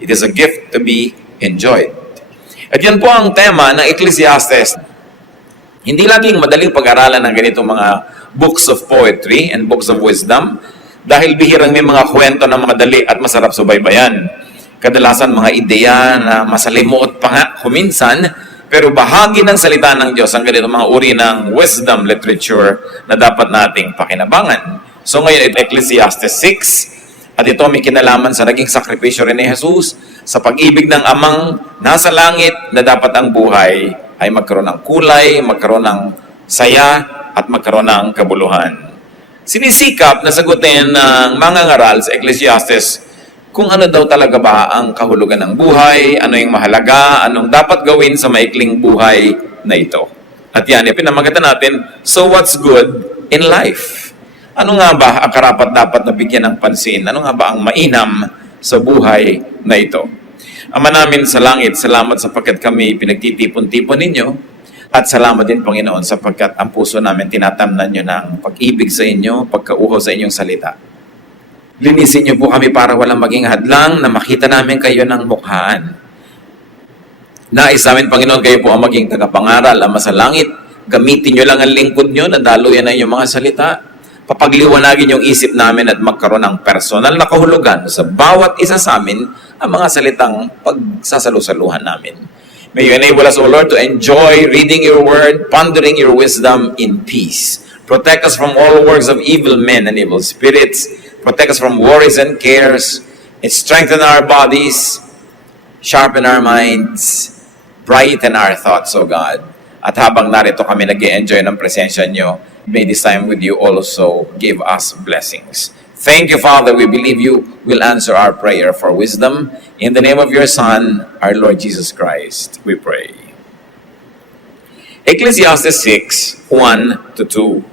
It is a gift to be enjoyed. At yan po ang tema ng Ecclesiastes. Hindi laging madaling pag-aralan ng ganitong mga books of poetry and books of wisdom dahil bihirang may mga kwento na madali at masarap subaybayan. Kadalasan mga ideya na masalimuot pa nga kuminsan, pero bahagi ng salita ng Diyos ang ganitong mga uri ng wisdom literature na dapat nating pakinabangan. So ngayon ito Ecclesiastes 6, at ito may kinalaman sa naging sakripisyo rin ni Jesus sa pag-ibig ng amang nasa langit na dapat ang buhay ay magkaroon ng kulay, magkaroon ng saya, at magkaroon ng kabuluhan. Sinisikap na sagutin ng mga ngaral sa Ecclesiastes kung ano daw talaga ba ang kahulugan ng buhay, ano yung mahalaga, anong dapat gawin sa maikling buhay na ito. At yan, pinamagatan natin, so what's good in life? Ano nga ba ang karapat-dapat na bigyan ng pansin? Ano nga ba ang mainam sa buhay na ito? Ama namin sa langit, salamat sapagkat kami pinagtitipon-tipon ninyo. At salamat din, Panginoon, sapagkat ang puso namin tinatamnan nyo ng pag-ibig sa inyo, pagkauho sa inyong salita. Linisin niyo po kami para walang maging hadlang na makita namin kayo ng mukhaan. Nais namin, Panginoon, kayo po ang maging tagapangaral, Ama sa langit. Gamitin niyo lang ang lingkod niyo na daluyan na inyong mga salita. Papagliwanagin yung isip namin at magkaroon ng personal na kahulugan sa bawat isa sa amin ang mga salitang pagsasalusaluhan namin. May you enable us, O Lord, to enjoy reading your word, pondering your wisdom in peace. Protect us from all works of evil men and evil spirits. Protect us from worries and cares. And strengthen our bodies. Sharpen our minds. Brighten our thoughts, O God. At habang narito kami nag-i-enjoy ng presensya nyo, may this time with you also give us blessings. Thank you, Father. We believe you will answer our prayer for wisdom. In the name of your Son, our Lord Jesus Christ, we pray. Ecclesiastes 6, 1-2.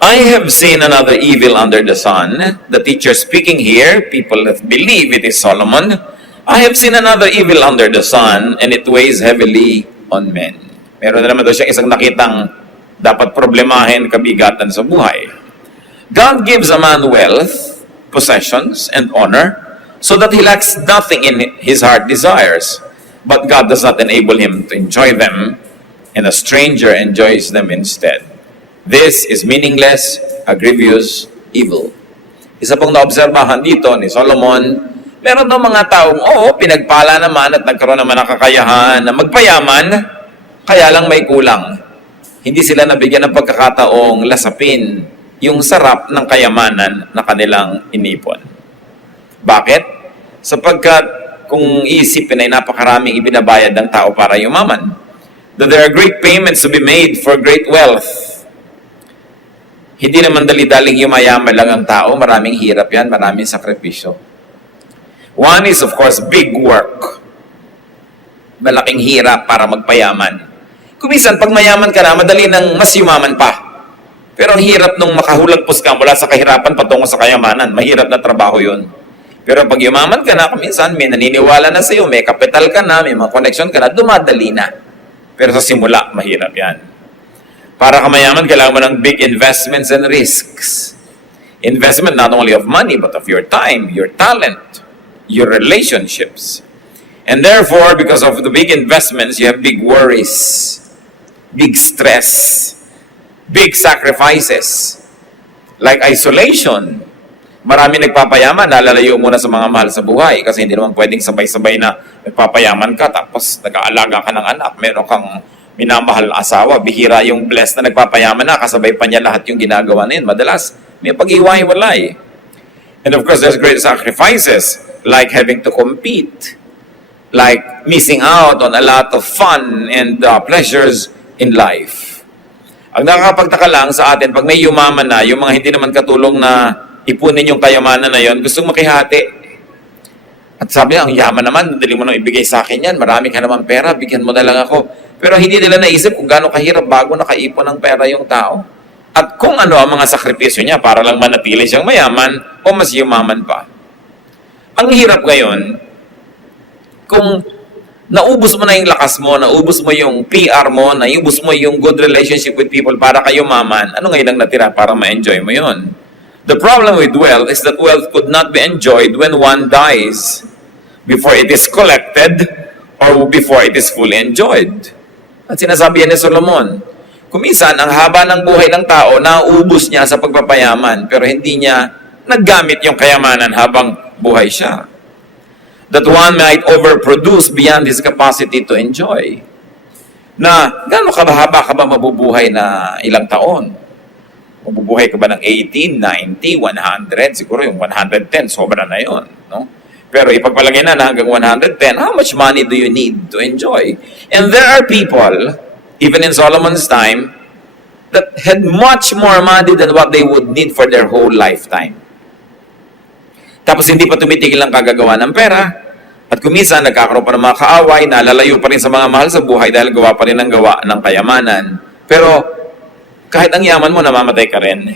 I have seen another evil under the sun. The teacher speaking here, people that believe it is Solomon. I have seen another evil under the sun, and it weighs heavily on men. Meron na naman daw siyang isang nakitang dapat problemahin, kabigatan sa buhay. God gives a man wealth, possessions, and honor, so that he lacks nothing in his heart desires. But God does not enable him to enjoy them, and a stranger enjoys them instead. This is meaningless, a grievous evil. Isa pong naobserbahan dito ni Solomon, meron daw mga taong, pinagpala naman at nagkaroon naman ng kakayahan na magpayaman, kaya lang may kulang. Hindi sila nabigyan ng pagkakataong lasapin yung sarap ng kayamanan na kanilang inipon. Bakit? Sapagkat kung iisipin ay napakaraming ibinabayad ng tao para yumaman. That there are great payments to be made for great wealth. Hindi naman dali-daling yumayaman lang ang tao. Maraming hirap yan, maraming sakripisyo. One is, of course, big work. Malaking hirap para magpayaman. Kumisan, pag mayaman ka na, madali nang mas yumaman pa. Pero ang hirap nung makahulagpos ka mula sa kahirapan patungo sa kayamanan. Mahirap na trabaho yun. Pero pag yumaman ka na, kuminsan, may naniniwala na sa'yo, may kapital ka na, may mga connection ka na, dumadali na. Pero sa simula, mahirap yan. Para ka mayaman, kailangan mo ng big investments and risks. Investment not only of money, but of your time, your talent, your relationships. And therefore, because of the big investments, you have big worries, big stress, big sacrifices, like isolation. Marami nagpapayaman, nalalayo muna sa mga mahal sa buhay kasi hindi naman pwedeng sabay-sabay na nagpapayaman ka tapos nag-aalaga ka ng anak, meron kang minamahal na asawa, bihira yung blessed na nagpapayaman na, kasabay pa niya lahat yung ginagawa na yun. Madalas, may pag-iwalay. And of course, there's great sacrifices like having to compete, like missing out on a lot of fun and pleasures in life. Ang nakakapagtaka lang sa atin, pag may yumaman na, yung mga hindi naman katulong na ipunin yung kayamanan na yon, gustong makihati. At sabi niya, ang yaman naman, dali mo nang ibigay sa akin yan, marami ka naman pera, bigyan mo na lang ako. Pero hindi nila naisip kung gaano kahirap bago nakaipon ng pera yung tao. At kung ano ang mga sakripisyo niya para lang manatili siyang mayaman o mas yumaman pa. Ang hirap ngayon, kung naubos mo na yung lakas mo, naubos mo yung PR mo, naubos mo yung good relationship with people para kayo maman, ano ngayon ang natira para ma-enjoy mo yun? The problem with wealth is that wealth could not be enjoyed when one dies. before it is collected or before it is fully enjoyed. At sinasabi yan ni Solomon, kuminsan, ang haba ng buhay ng tao, nauubos niya sa pagpapayaman, pero hindi niya naggamit yung kayamanan habang buhay siya. That one might overproduce beyond his capacity to enjoy. Na, gaano kahaba ka ba mabubuhay na ilang taon? Mabubuhay ka ba ng 80, 90, 100? Siguro yung 110, sobra na yun. No? Pero ipagpalagay na hanggang 110, how much money do you need to enjoy? And there are people, even in Solomon's time, that had much more money than what they would need for their whole lifetime. Tapos hindi pa tumitigil ang kagagawa ng pera, at kuminsan nagkakaroon pa ng mga kaaway, nalalayo pa rin sa mga mahal sa buhay dahil gawa pa rin ang gawa ng kayamanan. Pero kahit ang yaman mo, namamatay ka rin.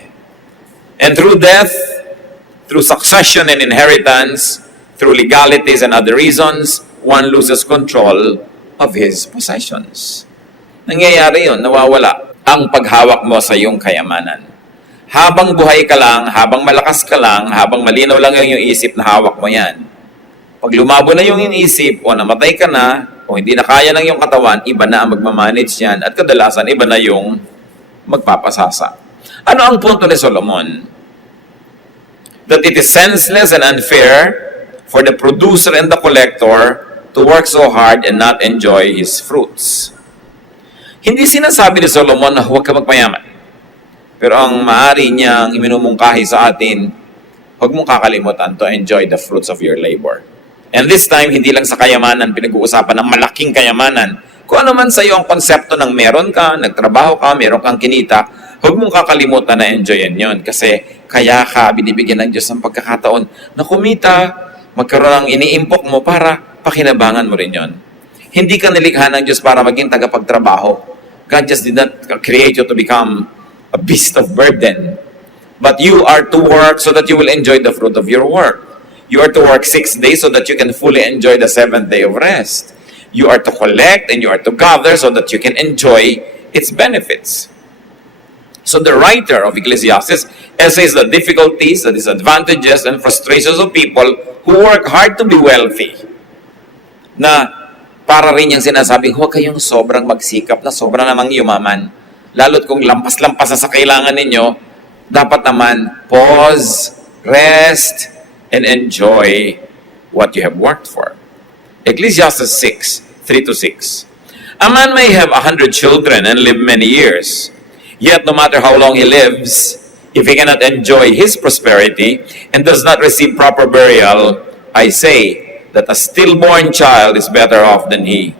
And through death, through succession and inheritance, through legalities and other reasons, one loses control of his possessions. Nangyayari yun, nawawala ang paghawak mo sa iyong kayamanan. Habang buhay ka lang, habang malakas ka lang, habang malinaw lang yung isip na hawak mo yan. Pag lumabo na yung inisip, o namatay ka na, o hindi na kaya ng iyong katawan, iba na ang magmamanage yan, at kadalasan, iba na yung magpapasasa. Ano ang punto ni Solomon? That it is senseless and unfair for the producer and the collector to work so hard and not enjoy his fruits. Hindi sinasabi ni Solomon na huwag ka magpayaman. Pero ang maaari niyang iminumungkahi sa atin, huwag mong kakalimutan to enjoy the fruits of your labor. And this time, hindi lang sa kayamanan, pinag-uusapan ng malaking kayamanan. Kung ano man sa iyo ang konsepto ng meron ka, nagtrabaho ka, meron kang kinita, huwag mong kakalimutan na enjoyin yon. Kasi kaya ka binibigyan ng Diyos ng pagkakataon na kumita, magkaroon ng iniimpok mo para pakinabangan mo rin yon. Hindi ka nilikha ng Diyos para maging tagapagtrabaho. God just did not create you to become a beast of burden. But you are to work so that you will enjoy the fruit of your work. You are to work 6 days so that you can fully enjoy the 7th day of rest. You are to collect and you are to gather so that you can enjoy its benefits. So the writer of Ecclesiastes essays the difficulties, the disadvantages, and frustrations of people who work hard to be wealthy. Na para rin yung sinasabing, huwag kayong sobrang magsikap na sobrang namang yumaman. Lalo't kung lampas-lampas na sa kailangan ninyo, dapat naman pause, rest, and enjoy what you have worked for. Ecclesiastes 6:3-6. A man may have 100 children and live many years. Yet no matter how long he lives, if he cannot enjoy his prosperity and does not receive proper burial, I say that a stillborn child is better off than he.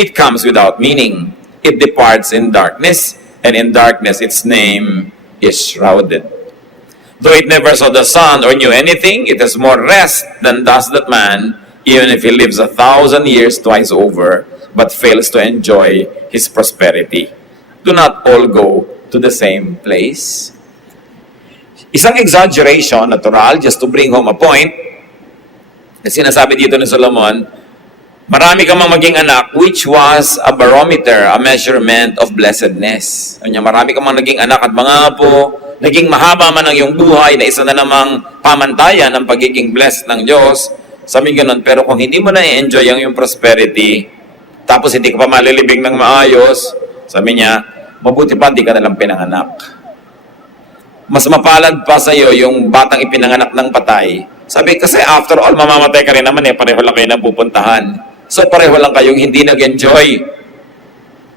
It comes without meaning. It departs in darkness, and in darkness its name is shrouded. Though it never saw the sun or knew anything, it has more rest than does that man, even if he lives 1,000 years twice over, but fails to enjoy his prosperity. Do not all go to the same place? Isang exaggeration, natural, just to bring home a point, na sinasabi dito ni Solomon, marami ka mang maging anak, which was a barometer, a measurement of blessedness. Marami ka mang naging anak at mga apo, naging mahaba man ang iyong buhay na isa na namang pamantayan ng pagiging blessed ng Diyos. Sabi ganun, pero kung hindi mo na i-enjoy ang iyong prosperity, tapos hindi ka pa malilibing ng maayos, sabi niya, mabuti pa hindi ka nalang pinanganak. Mas mapalad pa sa iyo yung batang ipinanganak ng patay. Sabi, kasi after all, mamamatay ka rin naman pareho lang kayo na pupuntahan. So pareho lang kayong hindi nag-enjoy.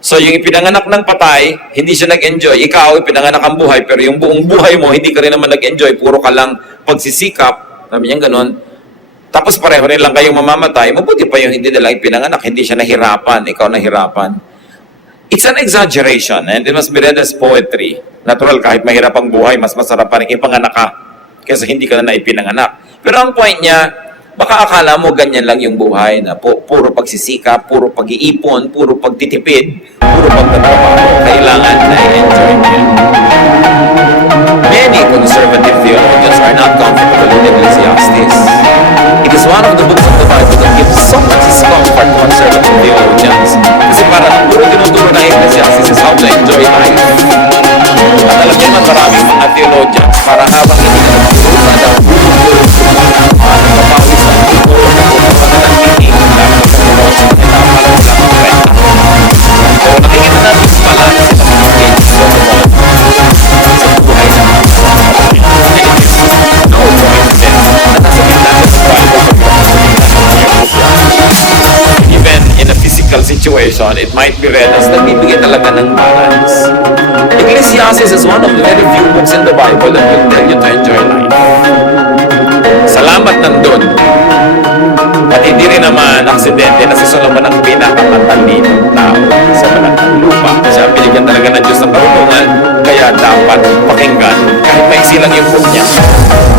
So yung ipinanganak ng patay, hindi siya nag-enjoy. Ikaw, ipinanganak ang buhay, pero yung buong buhay mo, hindi ka rin naman nag-enjoy. Puro ka lang pagsisikap. Sabi niya ganun. Tapos pareho rin lang kayong mamamatay. Mabuti pa yung hindi nila ipinanganak. Hindi siya nahirapan. Ikaw nahirapan. It's an exaggeration and it must be read as poetry. Natural, kahit mahirap ang buhay, mas masarap pa rin ipanganak ka kaysa hindi ka na ipinanganak. Pero ang point niya, baka akala mo ganyan lang yung buhay na puro pagsisikap, puro pag-iipon, puro pagtitipid, puro pagtatrabaho. Kailangan na i-enjoy niya. Many conservative theologians are not comfortable in Ecclesiastes. It is one of the books of the Bible that gives so much discomfort to conservative theologians. Kasi parang puro tinuturo ng Ecclesiastes is how to enjoy life. At alam niyo naman maraming mga theologians, para habang hindi na nagturo na daw, mapapawisan, puro situation, it might be read as nagbibigay talaga ng balance. Ecclesiastes is one of the very few books in the Bible that will tell you to enjoy life. Salamat nandun. At hindi rin naman aksidente na si Solomon ang pinakamatalino tao sa balat ng lupa. Siya binigyan talaga ng Diyos ng karunungan, kaya dapat pakinggan kahit maiksi lang yung book niya.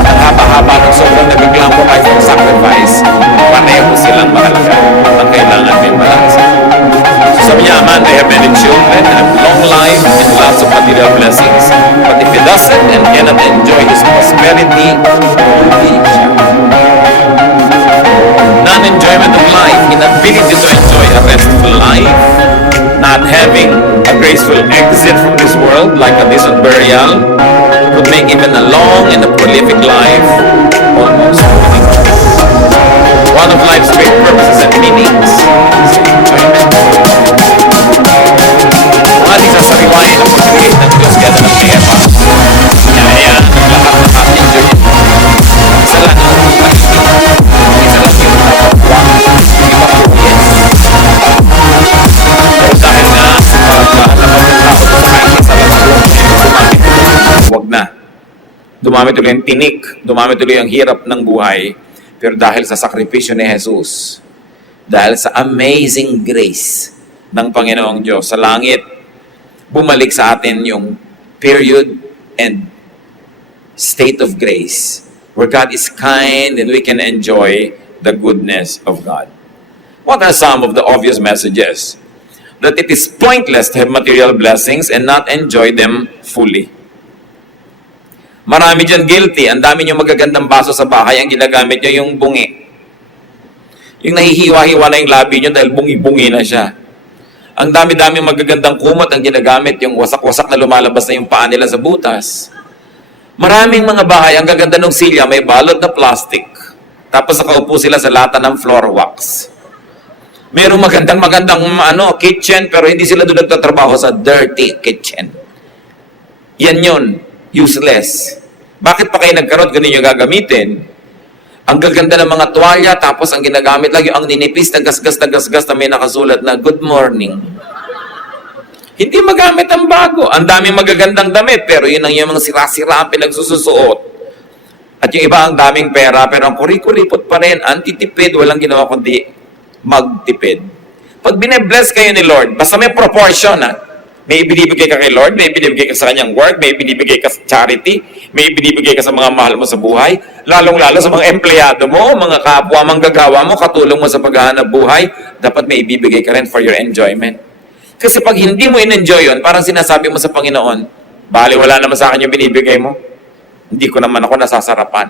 Ang haba-haba ng sobrang nagreklamo kahit ng sacrifice, pareho silang mahalaga at ang kailangan may balansa. So sabi niya, man, they have many children and have long life and lots of material blessings. But if he doesn't and cannot enjoy his prosperity, hindi siya. Non-enjoyment of life, inability to enjoy a restful life, not having a graceful exit from this world like a decent burial, could make even a long and a prolific life almost meaningless. One of life's great purposes and meanings is enjoyment. Kung ating sasariwain ang pag-create ng Diyos kaya ng pera, kaya lahat ng ating enjoy. Isa lang ang isa lang yung kapwa, hindi mapugyan. Pero dahil nga, napapagtao sa kahit isa lang huwag na. Dumami tuloy ang tinik, dumami tuloy ang hirap ng buhay, pero dahil sa sakripisyo ni Jesus, dahil sa amazing grace ng Panginoong Diyos sa langit, bumalik sa atin yung period and state of grace where God is kind and we can enjoy the goodness of God. What are some of the obvious messages? That it is pointless to have material blessings and not enjoy them fully. Marami dyan guilty. Ang dami nyo magagandang baso sa bahay, ang ginagamit nyo yung bungi. Yung nahihiwa-hiwa na yung labi nyo dahil bungi-bungi na siya. Ang dami-dami magagandang kumot ang ginagamit, yung wasak-wasak na lumalabas na yung paa nila sa butas. Maraming mga bahay, ang gaganda ng silya, may balot na plastic. Tapos nakaupo sila sa lata ng floor wax. Merong magandang kitchen, pero hindi sila doon nagtatrabaho sa dirty kitchen. Yan yun, useless. Bakit pa kayo nagkaroon kung hindi nyo gagamitin? Ang gaganda ng mga tuwalya, tapos ang ginagamit lang yung ang ninipis na gasgas na may nakasulat na, "Good morning." Hindi magamit ang bago. Ang daming magagandang damit, pero yun ang yung mga sira-sira ang pinagsususuot. At yung iba ang daming pera, pero ang kuripot pa rin, antitipid, walang ginawa kundi magtipid. Pag bine-bless kayo ni Lord, basta may proportion, may ibinibigay ka kay Lord, may ibinibigay ka sa kanyang work, may ibinibigay ka sa charity, may ibinibigay ka sa mga mahal mo sa buhay, lalong-lalo sa mga empleyado mo, mga kapwa, manggagawa mo, katulong mo sa paghahanap buhay, dapat may ibibigay ka rin for your enjoyment. Kasi pag hindi mo in-enjoy yun, parang sinasabi mo sa Panginoon, bali, wala naman sa akin yung binibigay mo. Hindi ko naman ako nasasarapan.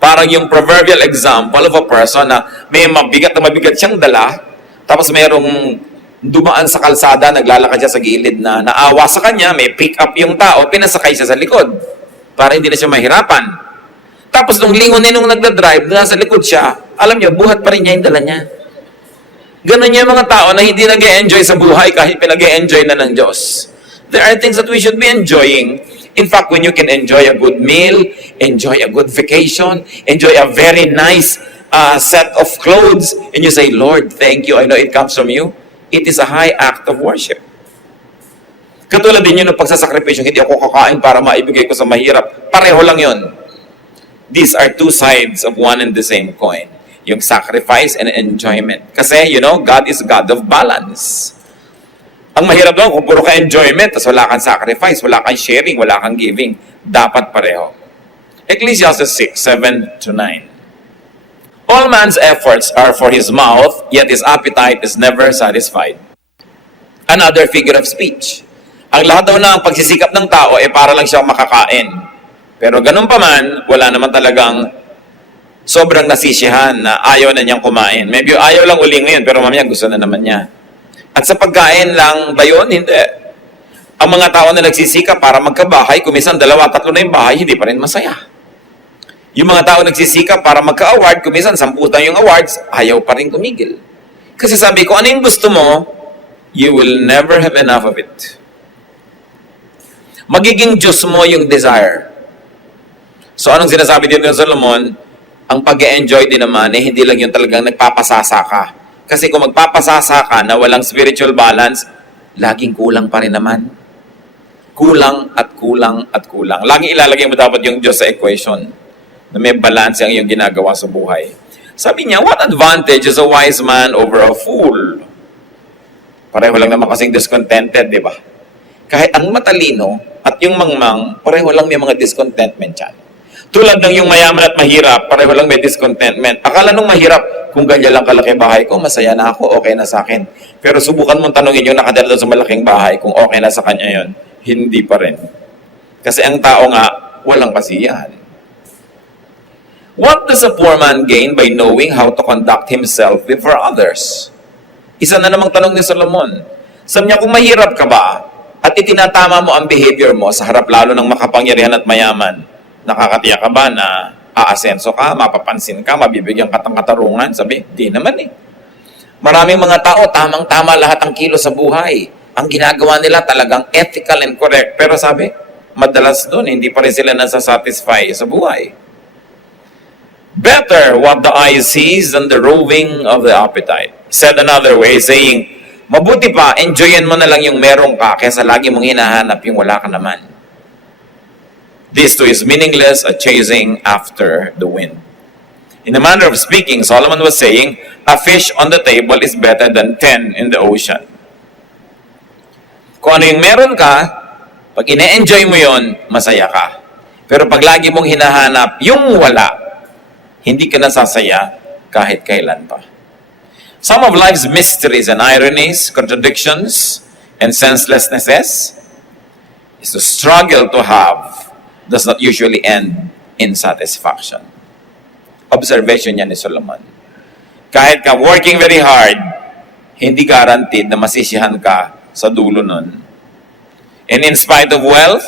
Parang yung proverbial example of a person na may mabigat siyang dala, tapos mayroong dumaan sa kalsada, naglalakad siya sa gilid na naawa sa kanya, may pick up yung tao, pinasakay siya sa likod para hindi na siya mahirapan. Tapos nung lingon nung nagdadrive, nasa likod siya, alam niyo, buhat pa rin niya yung dala niya. Ganun yung mga tao na hindi nag-e-enjoy sa buhay kahit pinag-e-enjoy na ng Diyos. There are things that we should be enjoying. In fact, when you can enjoy a good meal, enjoy a good vacation, enjoy a very nice set of clothes, and you say, "Lord, thank you. I know it comes from you." It is a high act of worship. Katulad din yun ng pagsasakripisyo, hindi ako kakain para maibigay ko sa mahirap. Pareho lang yun. These are two sides of one and the same coin. Yung sacrifice and enjoyment. Kasi, God is God of balance. Ang mahirap doon, kung puro ka enjoyment, tapos wala kang sacrifice, wala kang sharing, wala kang giving, dapat pareho. Ecclesiastes 6:7-9. All man's efforts are for his mouth, yet his appetite is never satisfied. Another figure of speech. Ang lahat daw ng pagsisikap ng tao ay para lang siya makakain. Pero ganun pa man, wala naman talagang sobrang nasisiyahan na ayaw na niyang kumain. Maybe ayaw lang uli ngayon, pero mamaya gusto na naman niya. At sa pagkain lang ba yun? Hindi. Ang mga tao na nagsisikap para magkabahay, kumisan 2-3 na yung bahay, hindi pa rin masaya. Yung mga tao nagsisikap para magka-award, kumisan 10 yung awards, ayaw pa rin tumigil. Kasi sabi ko, ano yung gusto mo, you will never have enough of it. Magiging Diyos mo yung desire. So anong sinasabi dito ng Solomon? Ang pag-e-enjoy din naman, hindi lang yung talagang nagpapasasa ka. Kasi kung magpapasasa ka na walang spiritual balance, laging kulang pa rin naman. Kulang at kulang at kulang. Laging ilalagay mo dapat yung Diyos sa equation na may balance ang iyong ginagawa sa buhay. Sabi niya, what advantage is a wise man over a fool? Pareho lang naman kasing discontented, di ba? Kahit ang matalino at yung mangmang, pareho lang may mga discontentment yan. Tulad ng yung mayaman at mahirap, pareho lang may discontentment. Akala nung mahirap, kung ganyan lang kalaki bahay ko, masaya na ako, okay na sa akin. Pero subukan mong tanongin yung nakatira doon sa malaking bahay, kung okay na sa kanya yon, hindi pa rin. Kasi ang tao nga, walang kasiyahan. What does a poor man gain by knowing how to conduct himself before others? Isa na namang tanong ni Solomon. Sabi niya, kung mahirap ka ba, at itinatama mo ang behavior mo sa harap lalo ng makapangyarihan at mayaman, nakakatiyak ka ba na aasenso ka, mapapansin ka, mabibigyan ka ng katarungan? Sabi, di naman eh. Maraming mga tao, tamang-tama lahat ang kilo sa buhay. Ang ginagawa nila talagang ethical and correct. Pero sabi, madalas doon, hindi pa rin sila nasasatisfy sa buhay. Better what the eye sees than the roving of the appetite. Said another way, saying, mabuti pa, enjoyin mo na lang yung meron ka kaysa lagi mong hinahanap yung wala ka naman. This too is meaningless, a chasing after the wind. In a manner of speaking, Solomon was saying, a fish on the table is better than 10 in the ocean. Kung ano yung meron ka, pag ine-enjoy mo yon, masaya ka. Pero pag lagi mong hinahanap yung wala, hindi ka nasasaya kahit kailan pa. Some of life's mysteries and ironies, contradictions, and senselessnesses is to struggle to have does not usually end in satisfaction. Observation yan ni Solomon. Kahit ka working very hard, hindi guaranteed na masisiyahan ka sa dulo nun. And in spite of wealth,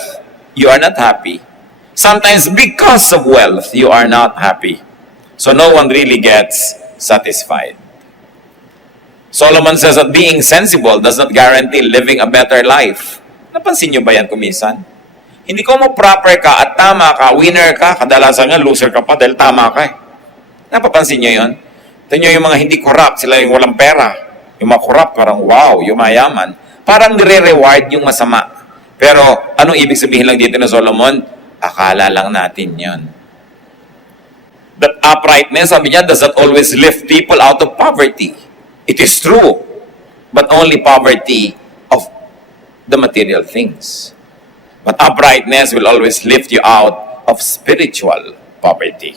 you are not happy. Sometimes because of wealth, you are not happy. So no one really gets satisfied. Solomon says that being sensible does not guarantee living a better life. Napansin niyo ba yan kumisan? Hindi ko mo proper ka at tama ka, winner ka, kadalasan nga loser ka pa dahil tama ka eh. Napapansin niyo yun? Ito nyo yung mga hindi corrupt, sila yung walang pera. Yung mga corrupt, parang wow, yung mayaman. Parang nire-reward yung masama. Pero anong ibig sabihin lang dito na Solomon? Akala lang natin yun. That uprightness, sabi niya, does not always lift people out of poverty. It is true, but only poverty of the material things. But uprightness will always lift you out of spiritual poverty.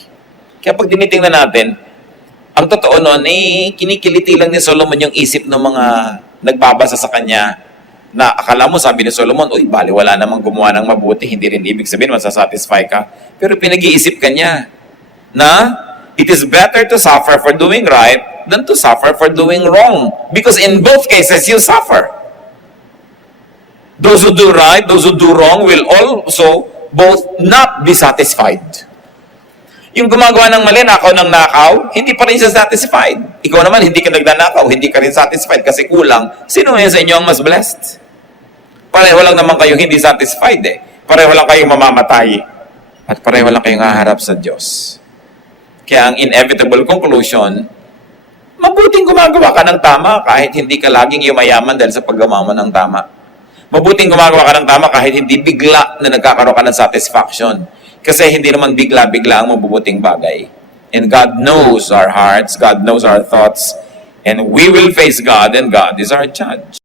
Kaya pag tinitingnan natin, ang totoo nun, kinikiliti lang ni Solomon yung isip ng mga nagbabasa sa kanya na akala mo, sabi ni Solomon, uy, bali, wala namang gumawa ng mabuti, hindi rin ibig sabihin, masasatisfy ka. Pero pinag-iisip ka niya na it is better to suffer for doing right than to suffer for doing wrong. Because in both cases, you suffer. Those who do right, those who do wrong will also both not be satisfied. Yung gumagawa ng mali, nakaw ng nakaw, hindi pa rin siya satisfied. Ikaw naman, hindi ka nagnanakaw, hindi ka rin satisfied kasi kulang. Sino ngayon sa inyo ang mas blessed? Pareho lang naman kayong hindi satisfied eh. Pareho lang kayong mamamatay. At pareho lang kayong haharap sa Diyos. Kaya ang inevitable conclusion, mabuting gumagawa ka ng tama kahit hindi ka laging yumayaman dahil sa paggawa mo ng tama. Mabuting gumagawa ka ng tama kahit hindi bigla na nagkakaroon ka ng satisfaction. Kasi hindi naman bigla-bigla ang mabubuting bagay. And God knows our hearts, God knows our thoughts, and we will face God, and God is our judge.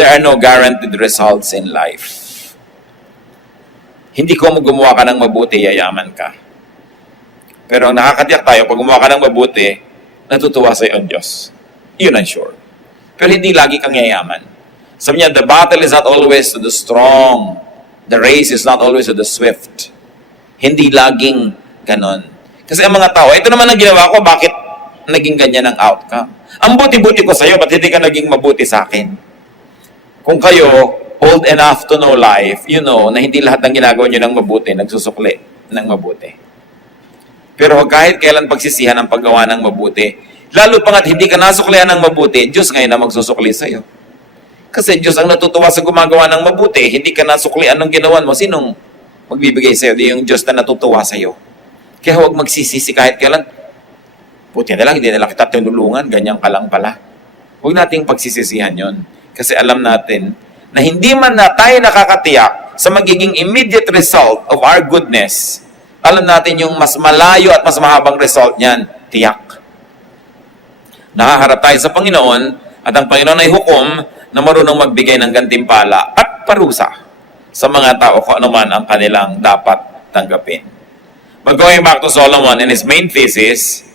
there are no guaranteed results in life. Hindi ko gumawa ka ng mabuti, yayaman ka. Pero ang nakakatiyak tayo, pag gumawa ka ng mabuti, natutuwa sa iyo ang Diyos. Yun ang sure. Pero hindi lagi kang yayaman. Sabi niya, the battle is not always to the strong. The race is not always to the swift. Hindi laging ganon. Kasi ang mga tao, ito naman ang ginawa ko, bakit naging ganyan ang outcome? Ang buti-buti ko sa iyo, ba't hindi ka naging mabuti sa akin? Kung kayo, old enough to know life, you know na hindi lahat ng ginagawa nyo ng mabuti, nagsusukli ng mabuti. Pero kahit kailan pagsisihan ang paggawa ng mabuti, lalo pa nga't hindi ka nasuklihan ng mabuti, Diyos ngayon na magsusukli sa iyo. Kasi Diyos ang natutuwa sa gumagawa ng mabuti, hindi ka nasuklian ng ginawan mo, sinong magbibigay sa iyo? Di yung Diyos na natutuwa sa iyo. Kaya huwag magsisisi kahit kailan, buti na lang, hindi na lang kita tinulungan, ganyan ka lang pala. Huwag nating pagsisisihan yon. Kasi alam natin na hindi man na tayo nakakatiyak sa magiging immediate result of our goodness, alam natin yung mas malayo at mas mahabang result niyan, tiyak. Nakaharap tayo sa Panginoon at ang Panginoon ay hukom na marunong magbigay ng gantimpala at parusa sa mga tao kung ano man ang kanilang dapat tanggapin. But going back to Solomon and his main thesis,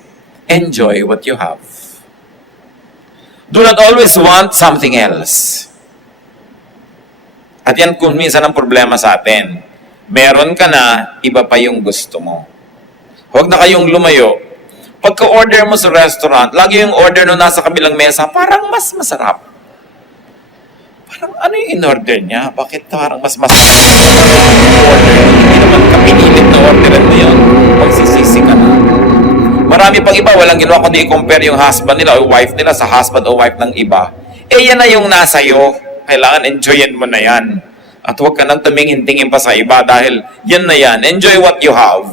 enjoy what you have. Do not always want something else. At yan kung minsan ang problema sa atin. Meron ka na, iba pa yung gusto mo. Huwag na kayong lumayo. Pagka-order mo sa restaurant, lagi yung order no nasa kabilang mesa, parang mas masarap. Parang ano yung in-order niya? Bakit parang mas masarap? Order, hindi naman ka pinilit na orderan mo yun. Pagsisisi ka na. Marami pang iba, walang ginawa kundi i-compare yung husband nila o wife nila sa husband o wife ng iba. Eh yan na yung nasa iyo. Kailangan enjoyin mo na yan. At huwag ka nang tumingin-tingin pa sa iba dahil yan na yan. Enjoy what you have.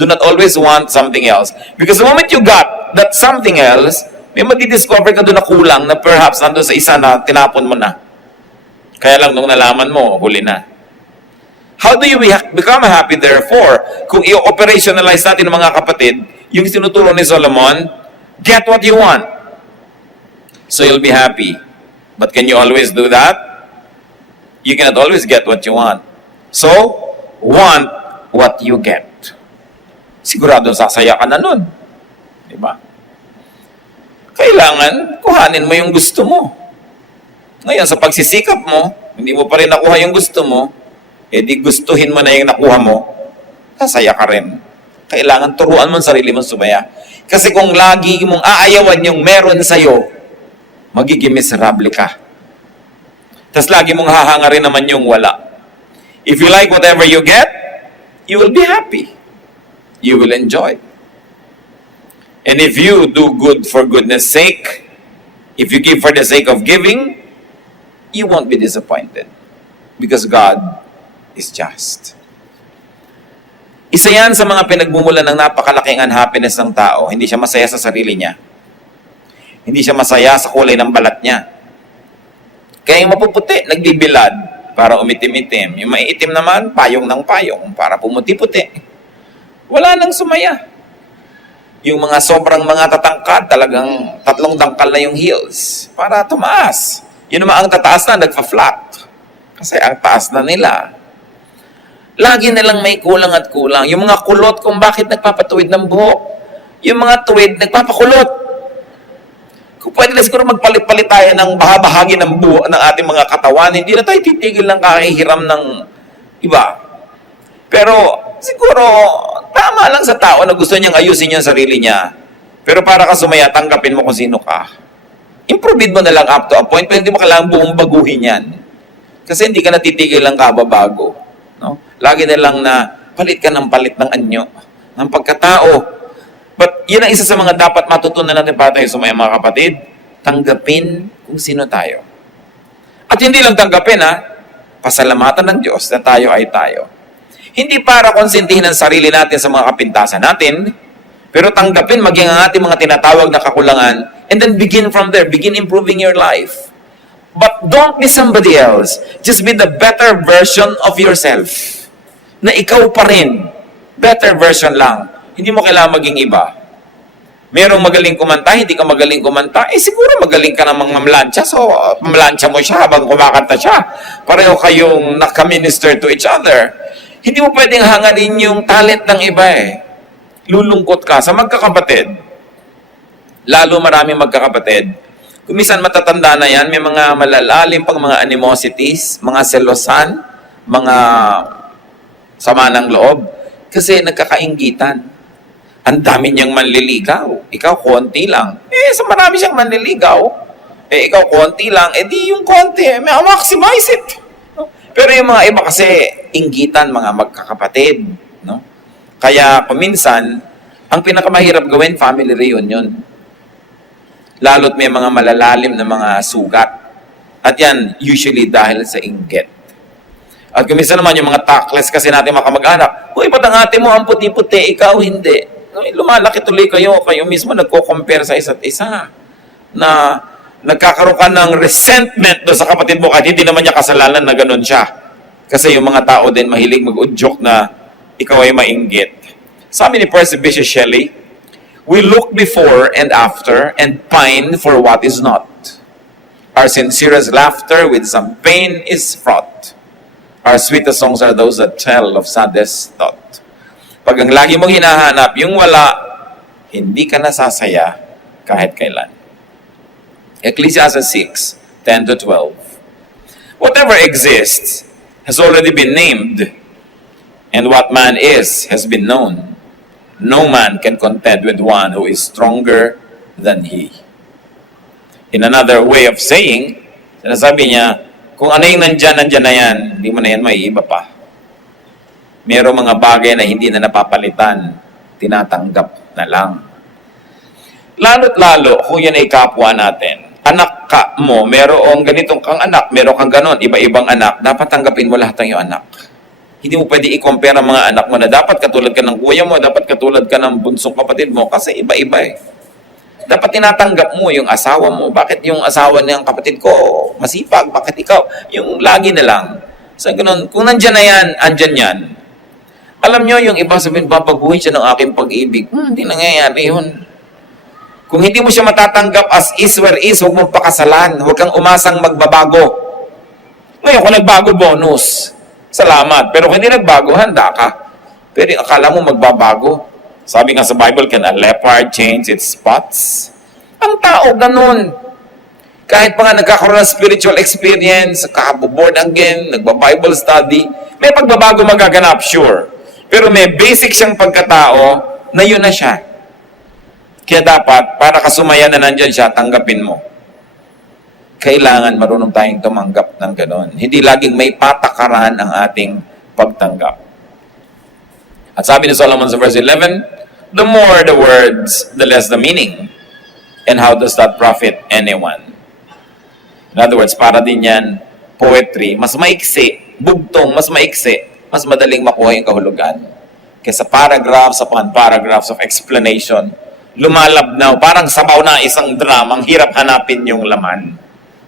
Do not always want something else. Because the moment you got that something else, may madidiscover ka doon na kulang na perhaps nandun sa isa na tinapon mo na. Kaya lang nung nalaman mo, huli na. How do you become happy therefore? Kung i-operationalize natin mga kapatid, yung tinuturo ni Solomon, get what you want. So you'll be happy. But can you always do that? You cannot always get what you want. So, want what you get. Sigurado sasaya ka na nun. Diba? Kailangan kuhanin mo yung gusto mo. Ngayon, sa pagsisikap mo, hindi mo pa rin nakuha yung gusto mo, di gustuhin mo na yung nakuha mo, sasaya ka rin. Kailangan turuan mo ang sarili mong sumaya. Kasi kung lagi mong aayawan yung meron sa'yo, magiging miserable ka. Tapos lagi mong hahangarin naman yung wala. If you like whatever you get, you will be happy. You will enjoy. And if you do good for goodness sake, if you give for the sake of giving, you won't be disappointed. Because God is just. Isa yan sa mga pinagmumulan ng napakalaking unhappiness ng tao. Hindi siya masaya sa sarili niya. Hindi siya masaya sa kulay ng balat niya. Kaya yung mapuputi, nagbibilad para umitim-itim. Yung maiitim naman, payong ng payong para pumuti-puti. Wala nang sumaya. Yung mga sobrang mga tatangkad, talagang 3 dangkal na yung heels para tumaas. Yun naman ang tataas na, nagpa-flat. Kasi ang taas na nila. Lagi nilang may kulang at kulang. Yung mga kulot kung bakit nagpapatuwid ng buhok. Yung mga tuwid, nagpapakulot. Kung pwede na siguro magpalit-palit tayo ng bahagi ng buo ng ating mga katawan, hindi na tayo titigil ng kahihiram ng iba. Pero siguro, tama lang sa tao na gusto niyang ayusin yung sarili niya. Pero para ka sumaya, tanggapin mo kung sino ka. Improve mo na lang up to a point, pero hindi mo kailangan buong baguhin yan. Kasi hindi ka natitigil ng kababago. No? Lagi na lang na palit ka ng anyo, ng pagkatao. But yun ang isa sa mga dapat matutunan natin para tayo sumaya mga kapatid. Tanggapin kung sino tayo. At hindi lang tanggapin pasalamatan ng Diyos na tayo ay tayo. Hindi para konsintihin ang sarili natin sa mga kapintasan natin, pero tanggapin maging ang ating mga tinatawag na kakulangan and then begin from there. Begin improving your life. But don't be somebody else. Just be the better version of yourself. Na ikaw pa rin. Better version lang. Hindi mo kailangan maging iba. Merong magaling kumanta, hindi ka magaling kumanta, siguro magaling ka namang mamlansya, so mamlansya mo siya habang kumakanta siya. Pareho kayong nakaminister to each other. Hindi mo pwedeng hangarin yung talent ng iba Lulungkot ka sa magkakapatid. Lalo marami magkakapatid. Kung minsan matatanda na yan, may mga malalalim pang mga animosities, mga selosan, mga sama ng loob. Kasi nagkakainggitan. Ang dami niyang manliligaw. Ikaw, konti lang. Sa marami siyang manliligaw. Ikaw, konti lang. Di yung konti, may maximize it. No? Pero yung mga iba kasi, inggitan, mga magkakapatid. No? Kaya, kuminsan, ang pinakamahirap gawin, family reunion. Lalo't may mga malalalim na mga sugat. At yan, usually dahil sa inggit. At kuminsan naman, yung mga takless kasi natin makamag-anak, uy, ba't ang ate mo ang puti-puti, ikaw hindi? Lumalaki tuloy kayo mismo nagko-compare sa isa't isa. Na nagkakaroon ka ng resentment doon sa kapatid mo kahit hindi naman niya kasalanan na ganun siya. Kasi yung mga tao din mahilig mag-udyok na ikaw ay mainggit. Sabi ni Percy Bysshe Shelley, we look before and after and pine for what is not. Our sincerest laughter with some pain is fraught. Our sweetest songs are those that tell of saddest thought. Pag ang lagi mong hinahanap, yung wala, hindi ka nasasaya kahit kailan. Ecclesiastes 6:10 to 12. Whatever exists has already been named, and what man is has been known. No man can contend with one who is stronger than he. In another way of saying, sinasabi niya, kung ano yung nandyan na yan, hindi mo na yan maiiba pa. Merong mga bagay na hindi na napapalitan, tinatanggap na lang. Lalo't lalo, kung yan ay kapwa natin, anak ka mo, merong ganitong kang anak, meron kang ganon, iba-ibang anak, dapat tanggapin mo lahat ng iyong anak. Hindi mo pwede i-compare ang mga anak mo na dapat katulad ka ng kuya mo, dapat katulad ka ng bunsong kapatid mo, kasi iba-iba Dapat tinatanggap mo yung asawa mo. Bakit yung asawa ng kapatid ko masipag? Bakit ikaw? Yung lagi na lang. So, ganun, kung nandyan na yan, andyan yan. Alam nyo, yung iba sabihin, babaguhin siya ng aking pag-ibig. Hindi nangyayari yun. Kung hindi mo siya matatanggap as is where is, huwag mong pakasalan. Huwag kang umasang magbabago. Ngayon, kung nagbago, bonus. Salamat. Pero kung hindi nagbago, handa ka. Pero yung akala mo magbabago. Sabi nga sa Bible, can a leopard change its spots? Ang tao, ganun. Kahit pa nga nagkakaroon ng spiritual experience, born again, nagba-Bible study, may pagbabago magaganap, sure. Pero may basic siyang pagkatao na yun na siya. Kaya dapat, para kasumaya na nandyan siya, tanggapin mo. Kailangan marunong tayong tumanggap ng ganon. Hindi laging may patakaran ang ating pagtanggap. At sabi ni Solomon sa verse 11, the more the words, the less the meaning. And how does that profit anyone? In other words, para din yan, poetry, mas maiksi, bugtong, mas maiksi, mas madaling makuha yung kahulugan. Kaysa paragraphs upon paragraphs of explanation, lumalabnaw, parang sabaw na isang drama, ang hirap hanapin yung laman.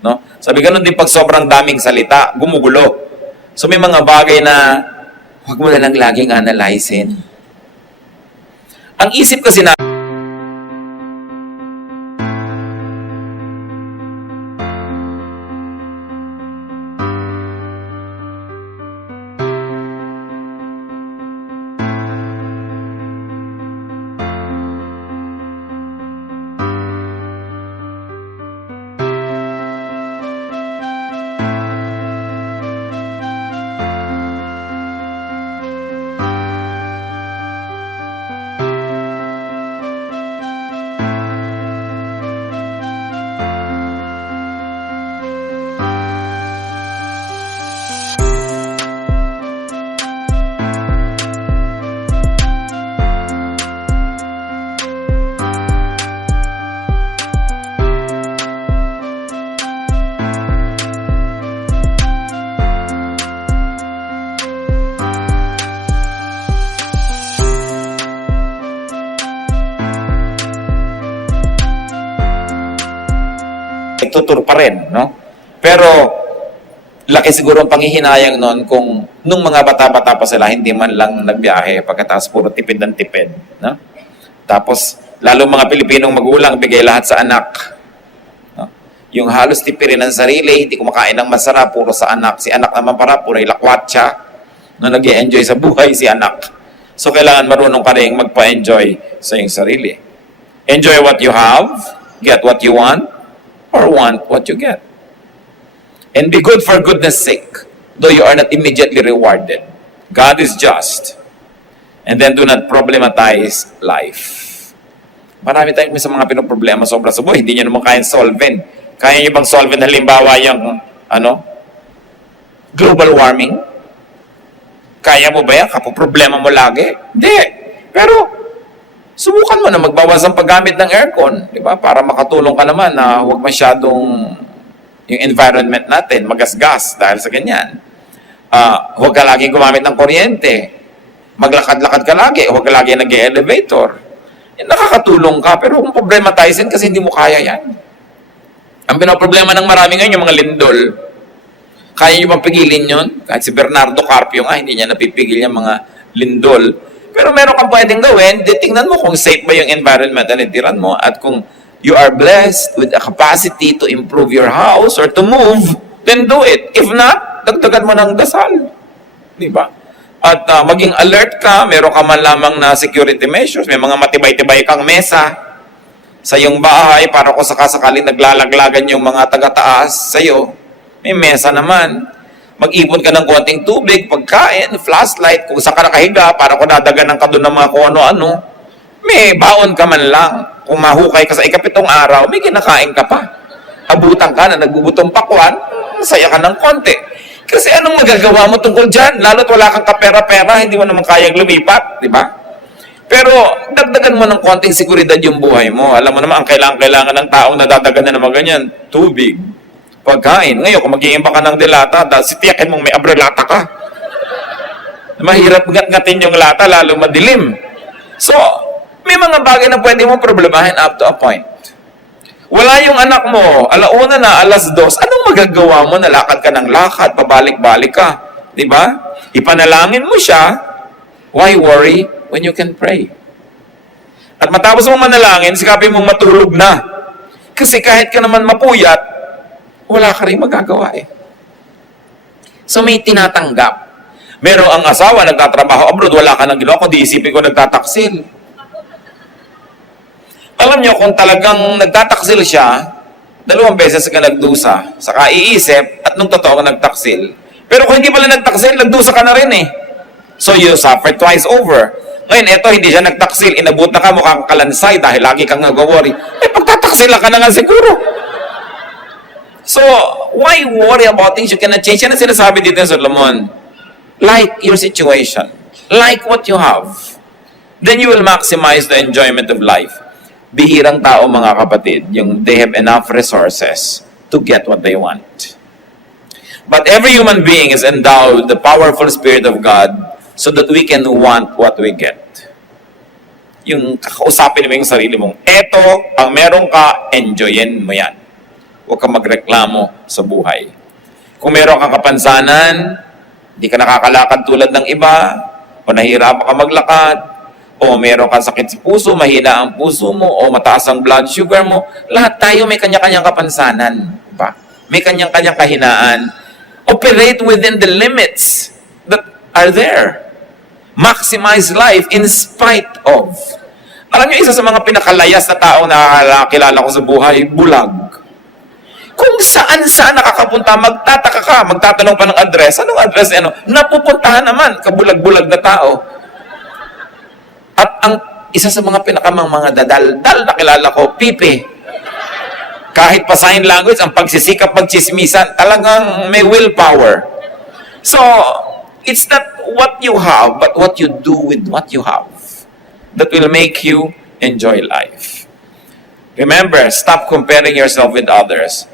No? Sabi ganun din pag sobrang daming salita, gumugulo. So may mga bagay na huwag mo na lang laging analyzein. Ang isip kasi na tutur pa rin, no? Pero laki siguro ang panghihinayang noon kung nung mga bata-bata pa sila, hindi man lang nagbiyahe, pagkatapos puro tipid ng tipid, no? Tapos Lalo mga Pilipinong magulang, bigay lahat sa anak. No? Yung halos tipirin ng sarili, hindi kumakain ng masarap, puro sa anak. Si anak naman para, puro lakwatsa. No, nag-i-enjoy sa buhay si anak. So, kailangan marunong ka rin magpa-enjoy sa iyong sarili. Enjoy what you have, get what you want, or want what you get. And be good for goodness sake, though you are not immediately rewarded. God is just. And then do not problematize life. Marami tayong sa mga pinoproblema sobra sa buhay, hindi nyo naman kayang solvein. Kaya nyo bang solvein halimbawa yung, global warming? Kaya mo ba yan? Kapoproblema mo lagi? Hindi. Pero, subukan mo na magbawas ang paggamit ng aircon, di ba? Para makatulong ka naman na huwag masyadong yung environment natin magasgas dahil sa ganyan. Huwag ka laging gumamit ng kuryente. Maglakad-lakad ka lagi. Huwag ka lagi nag-elevator. Nakakatulong ka, pero kung problema tayo kasi hindi mo kaya yan. Ang pinoproblema ng marami ngayon, yung mga lindol. Kaya nyo bang pigilin yun? Kahit si Bernardo Carpio nga, hindi niya napipigil yung mga lindol. Pero meron kang pwedeng gawin, tingnan mo kung safe ba yung environment na nitiran mo at kung you are blessed with a capacity to improve your house or to move, then do it. If not, dagdagan mo ng dasal. Di ba? At maging alert ka, meron ka man lamang na security measures, may mga matibay-tibay kang mesa sa iyong bahay para kung sakasakaling naglalaglagan yung mga taga-taas sa iyo, may mesa naman. Mag-ipon ka ng konting tubig, pagkain, flashlight, kung saan ka nakahiga, para kung nadaganan ka doon ng mga kung ano-ano, may baon ka man lang. Kung mahukay ka sa ikapitong araw, may kinakain ka pa. Abutan ka na nagbubutong pakwan, masaya ka ng konti. Kasi anong magagawa mo tungkol dyan? Lalo't wala kang kapera-pera, hindi mo naman kayang lumipat, di ba? Pero dagdagan mo ng konting seguridad yung buhay mo. Alam mo naman, ang kailangan ng taong nadadagan na naman ganyan, tubig, pagkain. Ngayon, kung mag-iimba ka ng dilata, sitiyakin mong may abrelata ka. Mahirap ngat-ngatin yung lata, lalo madilim. So, may mga bagay na pwede mo problemahin up to a point. Wala yung anak mo, alauna na, 2:00, anong magagawa mo? Nalakad ka ng lakad, pabalik-balik ka. Diba? Ipanalangin mo siya. Why worry when you can pray? At matapos mong manalangin, sikapin mong matulog na. Kasi kahit ka naman mapuyat, wala ka rin magagawa eh. So may tinatanggap. Meron ang asawa, nagtatrabaho abroad, wala ka nang ginawa, kundi isipin ko nagtataksil. Alam nyo, kung talagang nagtataksil siya, 2 beses ka nagdusa, saka iisip, at nung totoo ka nagtaksil. Pero kung hindi pala nagtaksil, nagdusa ka na rin eh. So you suffer twice over. Ngayon, eto, hindi siya nagtaksil, inabot na ka, mukhang kalansay dahil lagi kang nag-worry. Pagtataksil ka na nga siguro. So, why worry about things you cannot change? Yan ang sinasabi dito ng Solomon. Like your situation. Like what you have. Then you will maximize the enjoyment of life. Bihirang tao, mga kapatid, yung they have enough resources to get what they want. But every human being is endowed with the powerful Spirit of God so that we can want what we get. Yung kakausapin mo yung sarili mong, eto, ang meron ka, enjoyin mo yan. Huwag kang magreklamo sa buhay. Kung meron kang kapansanan, hindi ka nakakalakad tulad ng iba, o nahihirapan ka maglakad, o meron kang sakit sa puso, mahina ang puso mo, o mataas ang blood sugar mo, lahat tayo may kanya-kanyang kapansanan. Diba? May kanya-kanyang kahinaan. Operate within the limits that are there. Maximize life in spite of. Alam niyo, isa sa mga pinakalayas na tao na nakakilala ko sa buhay, bulag. Kung saan nakakapunta, magtataka ka, magtatanong pa ng address. Anong address? Napupuntahan naman, kabulag-bulag na tao. At ang isa sa mga mga dadal-dal na kilala ko, pipi. Kahit pa sign language, ang pagsisikap, pagchismisan, talagang may willpower. So, it's not what you have, but what you do with what you have that will make you enjoy life. Remember, stop comparing yourself with others.